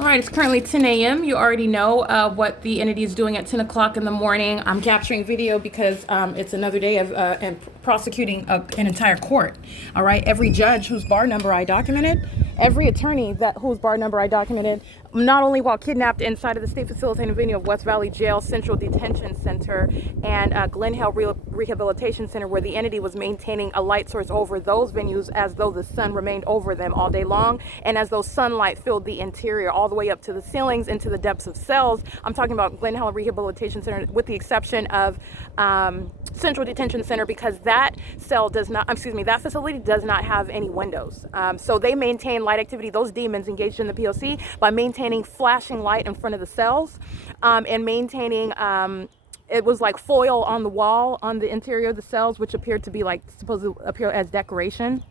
All right, it's currently 10 a.m. You already know what the entity is doing at 10 o'clock in the morning. I'm capturing video because it's another day of and prosecuting an entire court. All right, every judge whose bar number I documented, every attorney whose bar number I documented, not only while kidnapped inside of the state facilitating venue of West Valley Jail, Central Detention Center, and Glen Hale Rehabilitation Center, where the entity was maintaining a light source over those venues as though the sun remained over them all day long, and as though sunlight filled the interior all the way up to the ceilings into the depths of cells. I'm talking about Glen Hale Rehabilitation Center, with the exception of Central Detention Center, because that that facility does not have any windows. So they maintain light activity, those demons engaged in the P.O.C., by maintaining flashing light in front of the cells, and maintaining it was like foil on the wall on the interior of the cells, which appeared to be like supposed to appear as decoration,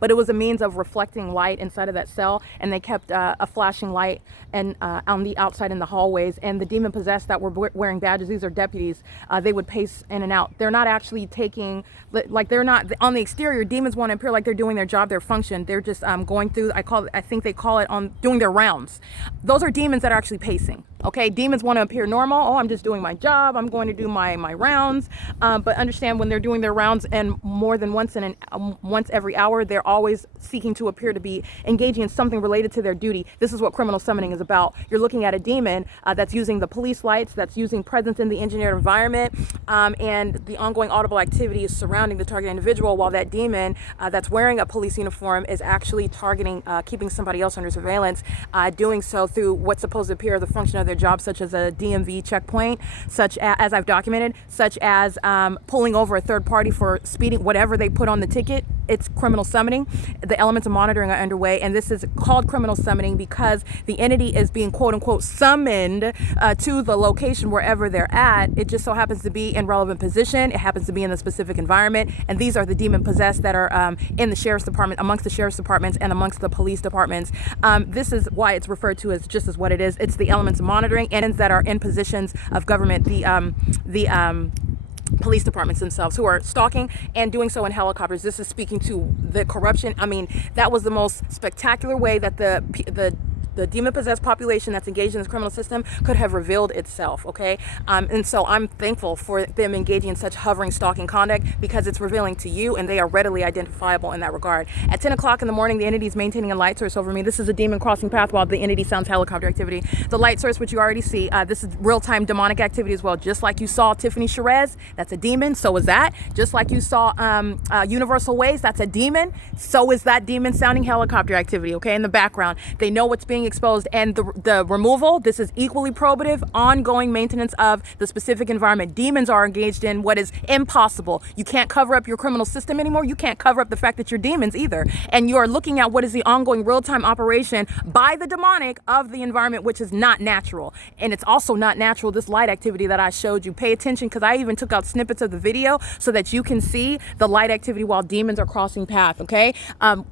but it was a means of reflecting light inside of that cell. And they kept a flashing light and on the outside in the hallways. And the demon possessed that were wearing badges, these are deputies, they would pace in and out. They're not actually taking, like, they're not on the exterior. Demons want to appear like they're doing their job, their function. They're just going through, I think they call it on doing their rounds. Those are demons that are actually pacing. Okay, demons want to appear normal. Oh, I'm just doing my job, I'm going to do my rounds. But understand, when they're doing their rounds, and more than once once every hour, they're always seeking to appear to be engaging in something related to their duty. This is what criminal summoning is about. You're looking at a demon that's using the police lights, that's using presence in the engineered environment, and the ongoing audible activities surrounding the target individual, while that demon that's wearing a police uniform is actually targeting, keeping somebody else under surveillance, doing so through what's supposed to appear the function of their job, such as a DMV checkpoint, such as I've documented, such as pulling over a third party for speeding, whatever they put on the ticket. It's criminal summoning. The elements of monitoring are underway, and this is called criminal summoning because the entity is being quote unquote summoned to the location wherever they're at. It just so happens to be in relevant position. It happens to be in the specific environment, and these are the demon possessed that are in the sheriff's department, amongst the sheriff's departments and amongst the police departments. This is why it's referred to as just as what it is. It's the elements of monitoring and that are in positions of government. The police departments themselves, who are stalking and doing so in helicopters. This is speaking to the corruption. I mean, that was the most spectacular way that the demon-possessed population that's engaged in this criminal system could have revealed itself, okay? And so I'm thankful for them engaging in such hovering, stalking conduct, because it's revealing to you, and they are readily identifiable in that regard. At 10 o'clock in the morning, the entity is maintaining a light source over me. This is a demon crossing path while the entity sounds helicopter activity. The light source, which you already see, this is real-time demonic activity as well. Just like you saw Tiffany Sherez, that's a demon, so is that. Just like you saw Universal Ways, that's a demon, so is that demon sounding helicopter activity, okay, in the background. They know what's being exposed, and the removal, this is equally probative, ongoing maintenance of the specific environment. Demons are engaged in what is impossible. You can't cover up your criminal system anymore. You can't cover up the fact that you're demons either. And you are looking at what is the ongoing real-time operation by the demonic of the environment, which is not natural. And it's also not natural, this light activity that I showed you. Pay attention, because I even took out snippets of the video so that you can see the light activity while demons are crossing path, okay?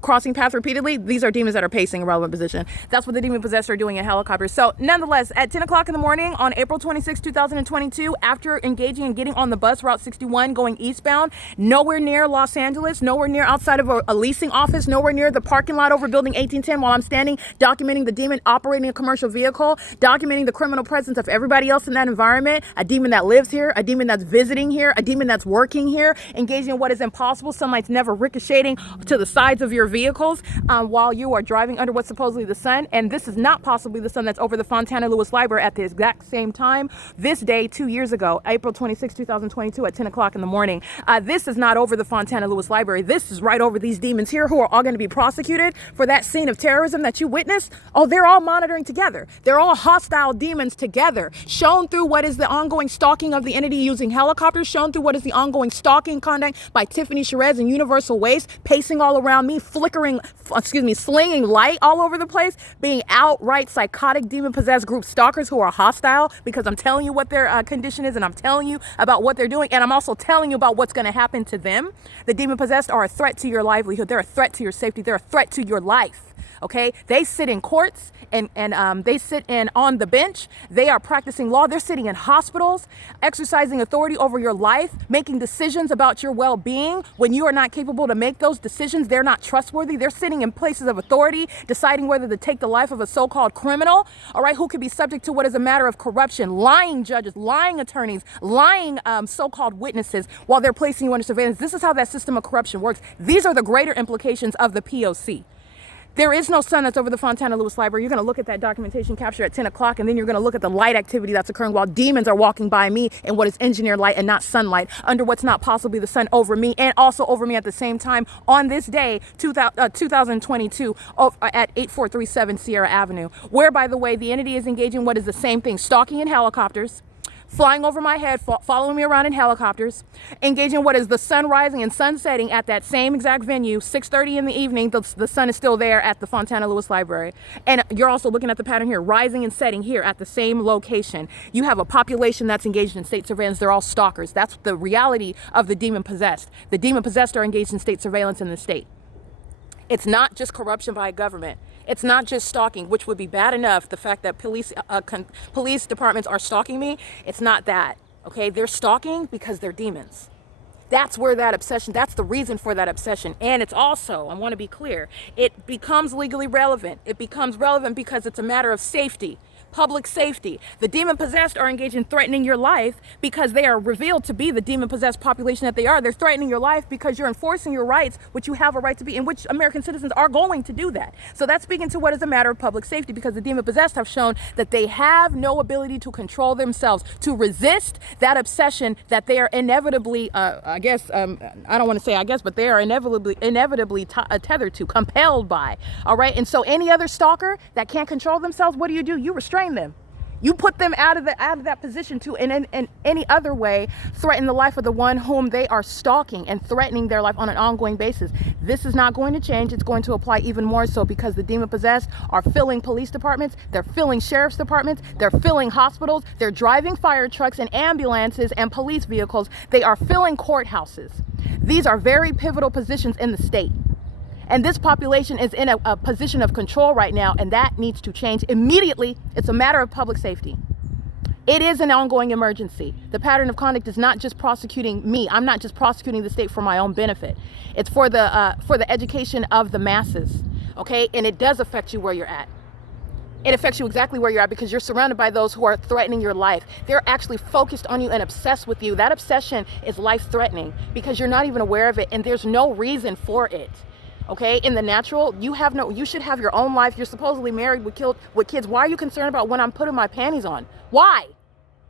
Crossing path repeatedly. These are demons that are pacing a relevant position. That's what the demon possessed are doing in helicopters. So nonetheless, at 10 o'clock in the morning on April 26, 2022, after engaging and getting on the bus Route 61 going eastbound, nowhere near Los Angeles, nowhere near outside of a leasing office, nowhere near the parking lot over Building 1810, while I'm standing documenting the demon operating a commercial vehicle, documenting the criminal presence of everybody else in that environment, a demon that lives here, a demon that's visiting here, a demon that's working here, engaging in what is impossible. Sunlight's never ricocheting to the sides of your vehicles while you are driving under what's supposedly the sun. And this is not possibly the sun that's over the Fontana Lewis Library at the exact same time this day 2 years ago, April 26, 2022 at 10 o'clock in the morning. This is not over the Fontana Lewis Library. This is right over these demons here, who are all going to be prosecuted for that scene of terrorism that you witnessed. Oh, they're all monitoring together. They're all hostile demons together, shown through what is the ongoing stalking of the entity using helicopters, shown through what is the ongoing stalking conduct by Tiffany Sherez and Universal Waste, pacing all around me, slinging light all over the place, being outright psychotic demon-possessed group stalkers who are hostile, because I'm telling you what their condition is, and I'm telling you about what they're doing, and I'm also telling you about what's going to happen to them. The demon-possessed are a threat to your livelihood. They're a threat to your safety. They're a threat to your life. Okay, they sit in courts and they sit in on the bench. They are practicing law. They're sitting in hospitals, exercising authority over your life, making decisions about your well-being. When you are not capable to make those decisions, they're not trustworthy. They're sitting in places of authority, deciding whether to take the life of a so-called criminal, all right, who could be subject to what is a matter of corruption, lying judges, lying attorneys, lying so-called witnesses while they're placing you under surveillance. This is how that system of corruption works. These are the greater implications of the P.O.C. There is no sun that's over the Fontana Lewis Library. You're going to look at that documentation capture at 10 o'clock, and then you're going to look at the light activity that's occurring while demons are walking by me in what is engineered light and not sunlight, under what's not possibly the sun over me and also over me at the same time on this day, 2022, at 8437 Sierra Avenue, where, by the way, the entity is engaging what is the same thing, stalking in helicopters, flying over my head, following me around in helicopters, engaging what is the sun rising and sun setting at that same exact venue, 6:30 in the evening. The sun is still there at the Fontana Lewis Library. And you're also looking at the pattern here, rising and setting here at the same location. You have a population that's engaged in state surveillance. They're all stalkers. That's the reality of the demon possessed. The demon possessed are engaged in state surveillance in the state. It's not just corruption by government. It's not just stalking, which would be bad enough. The fact that police departments are stalking me, it's not that, okay? They're stalking because they're demons. That's where that obsession, that's the reason for that obsession. And it's also, I want to be clear, it becomes legally relevant. It becomes relevant because it's a matter of safety. Public safety. The demon possessed are engaged in threatening your life because they are revealed to be the demon possessed population that they are. They're threatening your life because you're enforcing your rights, which you have a right to be, in which American citizens are going to do that. So that's speaking to what is a matter of public safety, because the demon possessed have shown that they have no ability to control themselves, to resist that obsession that they are inevitably, I don't want to say I guess, but they are inevitably tethered to, compelled by. All right. And so any other stalker that can't control themselves, what do? You restrain them. You put them out of that position to in any other way threaten the life of the one whom they are stalking and threatening their life on an ongoing basis. This is not going to change. It's going to apply even more so, because the demon possessed are filling police departments, they're filling sheriff's departments, they're filling hospitals, they're driving fire trucks and ambulances and police vehicles, they are filling courthouses. These are very pivotal positions in the state. And this population is in a position of control right now, and that needs to change immediately. It's a matter of public safety. It is an ongoing emergency. The pattern of conduct is not just prosecuting me. I'm not just prosecuting the state for my own benefit. It's for the education of the masses, okay? And it does affect you where you're at. It affects you exactly where you're at, because you're surrounded by those who are threatening your life. They're actually focused on you and obsessed with you. That obsession is life-threatening because you're not even aware of it, and there's no reason for it. Okay, in the natural, you should have your own life. You're supposedly married with kids. Why are you concerned about when I'm putting my panties on? Why?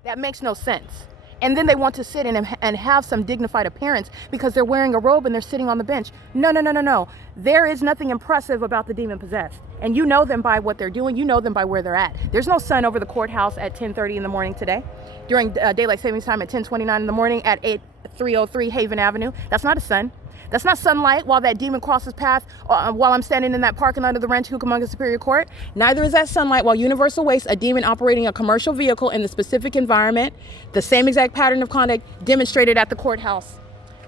That makes no sense. And then they want to sit and have some dignified appearance because they're wearing a robe and they're sitting on the bench. No. There is nothing impressive about the demon possessed. And you know them by what they're doing. You know them by where they're at. There's no sun over the courthouse at 10:30 in the morning today. During daylight savings time at 10:29 in the morning at 8303 Haven Avenue. That's not a sun. That's not sunlight while that demon crosses path while I'm standing in that parking lot of the Ranch Cucamonga Superior Court. Neither is that sunlight while Universal Waste, a demon operating a commercial vehicle in the specific environment, the same exact pattern of conduct demonstrated at the courthouse.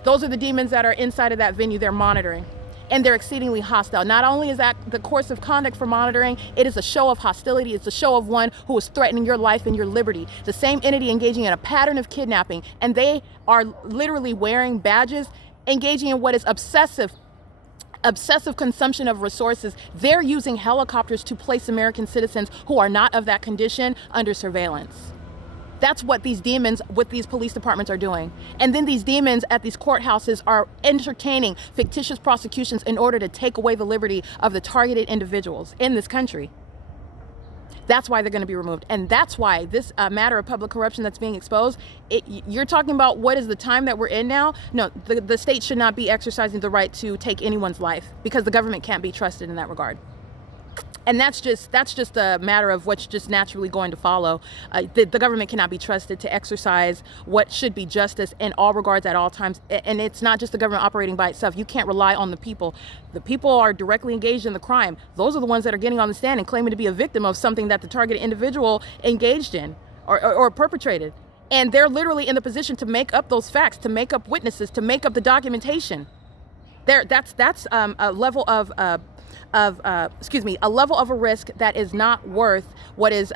Those are the demons that are inside of that venue they're monitoring. And they're exceedingly hostile. Not only is that the course of conduct for monitoring, it is a show of hostility. It's a show of one who is threatening your life and your liberty. The same entity engaging in a pattern of kidnapping, and they are literally wearing badges, engaging in what is obsessive consumption of resources. They're using helicopters to place American citizens who are not of that condition under surveillance. That's what these demons with these police departments are doing. And then these demons at these courthouses are entertaining fictitious prosecutions in order to take away the liberty of the targeted individuals in this country. That's why they're going to be removed. And that's why this matter of public corruption that's being exposed, you're talking about what is the time that we're in now? No, the state should not be exercising the right to take anyone's life, because the government can't be trusted in that regard. And that's just a matter of what's just naturally going to follow. The government cannot be trusted to exercise what should be justice in all regards at all times. And it's not just the government operating by itself. You can't rely on the people. The people are directly engaged in the crime. Those are the ones that are getting on the stand and claiming to be a victim of something that the targeted individual engaged in or perpetrated. And they're literally in the position to make up those facts, to make up witnesses, to make up the documentation. That's a level of a level of a risk that is not worth what is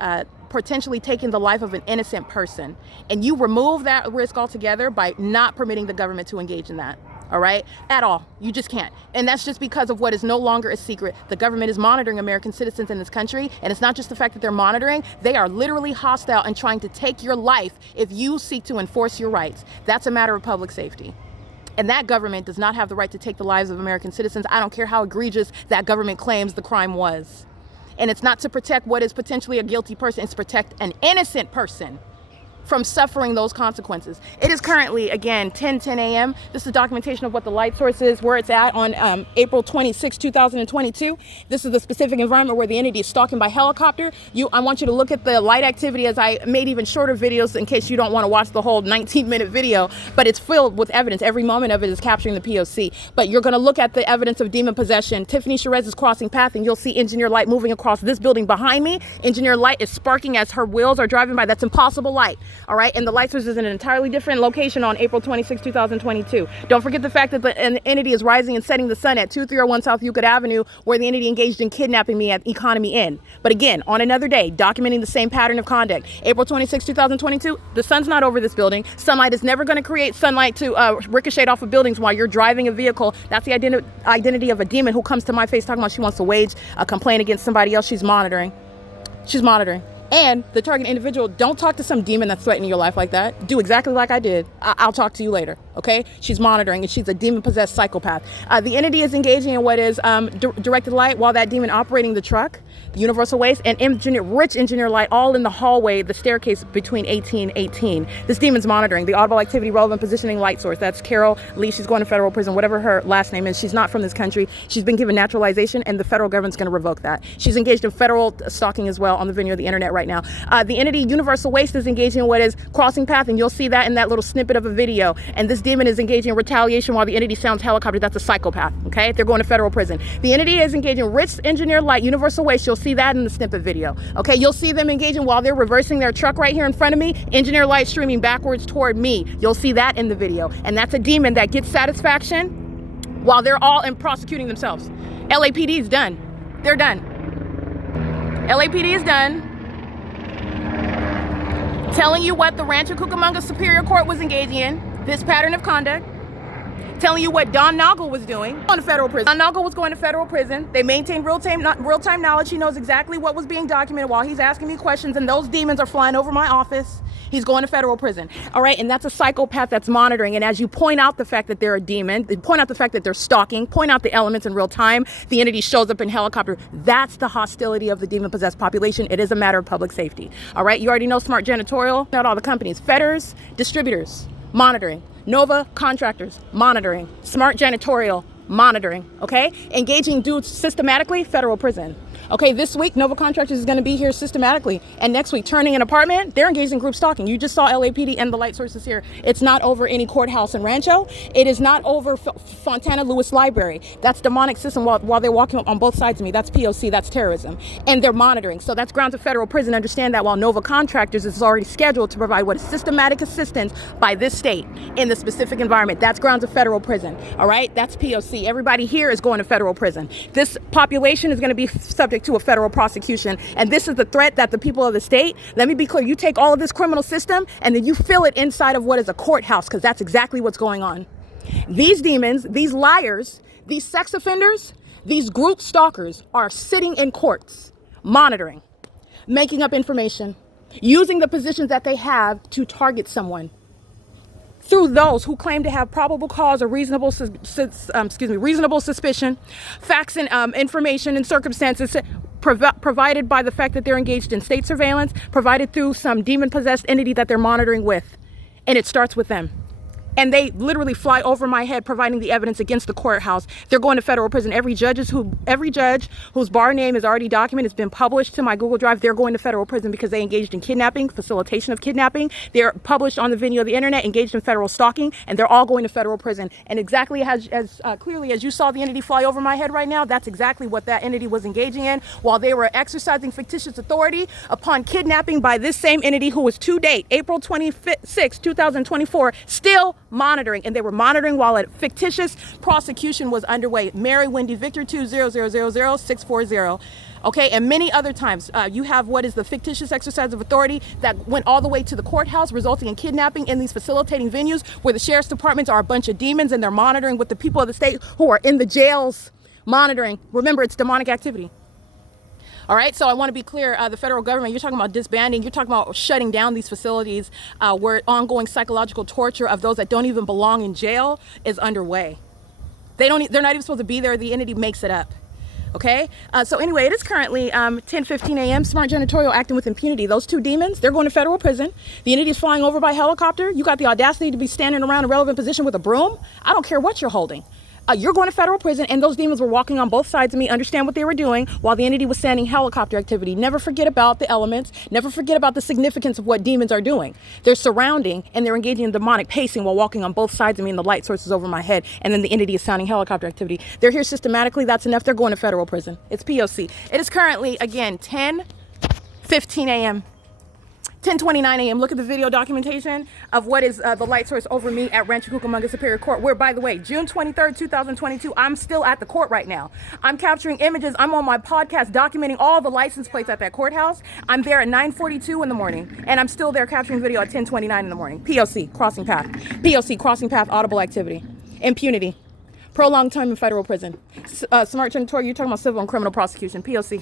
potentially taking the life of an innocent person. And you remove that risk altogether by not permitting the government to engage in that. All right, at all. You just can't. And that's just because of what is no longer a secret. The government is monitoring American citizens in this country. And it's not just the fact that they're monitoring, they are literally hostile and trying to take your life if you seek to enforce your rights. That's a matter of public safety. And that government does not have the right to take the lives of American citizens. I don't care how egregious that government claims the crime was. And it's not to protect what is potentially a guilty person, it's to protect an innocent person from suffering those consequences. It is currently, again, 10:10 a.m. This is documentation of what the light source is, where it's at on April 26, 2022. This is the specific environment where the entity is stalking by helicopter. I want you to look at the light activity, as I made even shorter videos in case you don't want to watch the whole 19-minute video, but it's filled with evidence. Every moment of it is capturing the P.O.C. But you're going to look at the evidence of demon possession. Tiffany Sherez is crossing path, and you'll see engineer light moving across this building behind me. Engineer light is sparking as her wheels are driving by. That's impossible light. All right, and the light source is in an entirely different location on April 26, 2022. Don't forget the fact that the entity is rising and setting the sun at 2301 South Euclid Avenue, where the entity engaged in kidnapping me at Economy Inn. But again, on another day, documenting the same pattern of conduct. April 26, 2022, the sun's not over this building. Sunlight is never going to create sunlight to ricochet off of buildings while you're driving a vehicle. That's the identity of a demon who comes to my face talking about she wants to wage a complaint against somebody else. She's monitoring. She's monitoring. And the target individual, don't talk to some demon that's threatening your life like that. Do exactly like I did. I'll talk to you later, okay? She's monitoring, and she's a demon-possessed psychopath. The entity is engaging in what is directed light while that demon operating the truck, universal waste, and rich engineer light all in the hallway, the staircase between 18. This demon's monitoring the audible activity, relevant positioning, light source. That's Carol Lee. She's going to federal prison, whatever her last name is. She's not from this country. She's been given naturalization, and the federal government's going to revoke that. She's engaged in federal stalking as well on the venue of the internet right now. The entity universal waste is engaging in what is crossing path, and you'll see that in that little snippet of a video. And this demon is engaging in retaliation while the entity sounds helicopter. That's a psychopath, okay? They're going to federal prison. The entity is engaging rich engineer light, universal waste. You'll see that in the snippet video, okay? You'll see them engaging while they're reversing their truck right here in front of me. Engineer light streaming backwards toward me. You'll see that in the video. And that's a demon that gets satisfaction while they're all in prosecuting themselves. LAPD is done. They're done. LAPD is done. Telling you what the Rancho Cucamonga Superior Court was engaging in, this pattern of conduct. Telling you what Don Noggle was doing on federal prison. Don Noggle was going to federal prison. They maintained real-time knowledge. He knows exactly what was being documented while he's asking me questions, and those demons are flying over my office. He's going to federal prison. All right, and that's a psychopath that's monitoring. And as you point out the fact that they're a demon, they point out the fact that they're stalking, point out the elements in real time, the entity shows up in helicopter. That's the hostility of the demon-possessed population. It is a matter of public safety. All right, you already know Smart Janitorial, not all the companies. Fetters, distributors, monitoring. Nova, contractors, monitoring. Smart Janitorial, monitoring, okay? Engaging dudes systematically, federal prison. Okay, this week, Nova Contractors is going to be here systematically. And next week, turning an apartment, they're engaged in group stalking. You just saw LAPD and the light sources here. It's not over any courthouse in Rancho. It is not over Fontana Lewis Library. That's demonic system while they're walking on both sides of me. That's P.O.C, that's terrorism. And they're monitoring. So that's grounds of federal prison. Understand that while Nova Contractors is already scheduled to provide what is systematic assistance by this state in the specific environment. That's grounds of federal prison. All right, that's P.O.C. Everybody here is going to federal prison. This population is going to be subject to a federal prosecution. And this is the threat that the people of the state, let me be clear, you take all of this criminal system and then you fill it inside of what is a courthouse, because that's exactly what's going on. These demons, these liars, these sex offenders, these group stalkers are sitting in courts, monitoring, making up information, using the positions that they have to target someone through those who claim to have probable cause or reasonable suspicion, facts and information and circumstances provided by the fact that they're engaged in state surveillance, provided through some demon-possessed entity that they're monitoring with. And it starts with them. And they literally fly over my head, providing the evidence against the courthouse. They're going to federal prison. Every judge whose bar name is already documented, has been published to my Google Drive. They're going to federal prison because they engaged in kidnapping, facilitation of kidnapping. They're published on the venue of the internet, engaged in federal stalking, and they're all going to federal prison. And exactly as clearly as you saw the entity fly over my head right now, that's exactly what that entity was engaging in while they were exercising fictitious authority upon kidnapping by this same entity who was to date, April 26, 2024, still monitoring, and they were monitoring while a fictitious prosecution was underway. Mary Wendy Victor 2000640. Okay, and many other times you have what is the fictitious exercise of authority that went all the way to the courthouse, resulting in kidnapping in these facilitating venues where the sheriff's departments are a bunch of demons and they're monitoring with the people of the state who are in the jails monitoring. Remember, it's demonic activity. All right, so I want to be clear, the federal government, you're talking about disbanding, you're talking about shutting down these facilities where ongoing psychological torture of those that don't even belong in jail is underway. They're not even supposed to be there. The entity makes it up. Okay, so anyway, it is currently 10:15 a.m. Smart Janitorial acting with impunity. Those two demons, they're going to federal prison. The entity is flying over by helicopter. You got the audacity to be standing around a relevant position with a broom. I don't care what you're holding. You're going to federal prison, and those demons were walking on both sides of me, understand what they were doing, while the entity was sending helicopter activity. Never forget about the elements. Never forget about the significance of what demons are doing. They're surrounding, and they're engaging in demonic pacing while walking on both sides of me, and the light source is over my head, and then the entity is sounding helicopter activity. They're here systematically. That's enough. They're going to federal prison. It's P.O.C. It is currently, again, 10:15 a.m. 10:29 a.m. Look at the video documentation of what is the light source over me at Rancho Cucamonga Superior Court, where, by the way, June 23rd, 2022, I'm still at the court right now. I'm capturing images. I'm on my podcast documenting all the license plates at that courthouse. I'm there at 9:42 in the morning, and I'm still there capturing video at 10:29 in the morning. P.O.C. Crossing path. P.O.C. Crossing path audible activity. Impunity. Prolonged time in federal prison. Smart Janitorial, you're talking about civil and criminal prosecution. P.O.C.